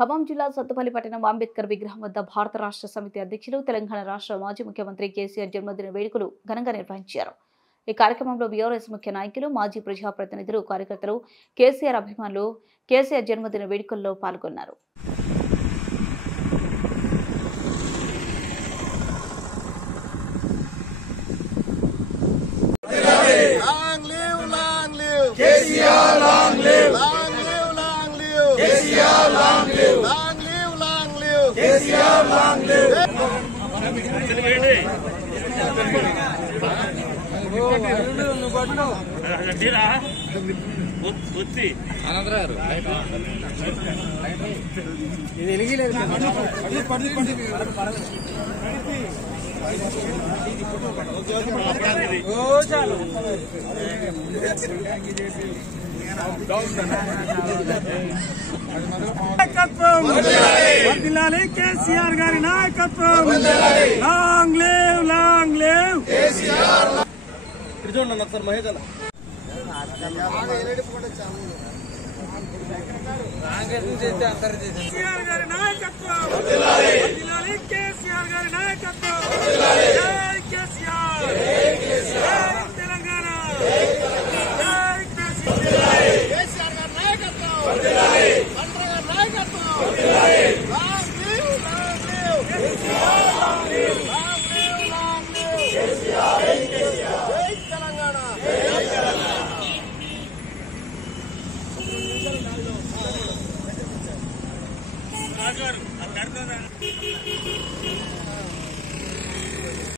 ఖమ్మం జిల్లా సత్తుపల్లి పట్టణం అంబేద్కర్ విగ్రహం వద్ద భారత రాష్ట్ర సమితి అధ్యక్షులు తెలంగాణ రాష్ట్ర మాజీ ముఖ్యమంత్రి కేసీఆర్ జన్మదిన వేడుకలు ఘనంగా నిర్వహించారు. ఈ కార్యక్రమంలో బీఆర్ఎస్ ముఖ్య నాయకులు, మాజీ ప్రజాప్రతినిధులు, కార్యకర్తలు, కేసీఆర్ అభిమానులు కేసీఆర్ జన్మదిన వేడుకల్లో పాల్గొన్నారు. కేసీఆర్ గారి నాయకత్వం. Long live, long live KCR. చూడండి ఒకసారి మహేష్ అన్న కేసీఆర్ గారి నాయకత్వం. కేసీఆర్ గారి నాయకత్వం. జై కేసీఆర్, జై తెలంగాణ, జై కేసీఆర్ గారి నాయకత్వం. తెలంగాణ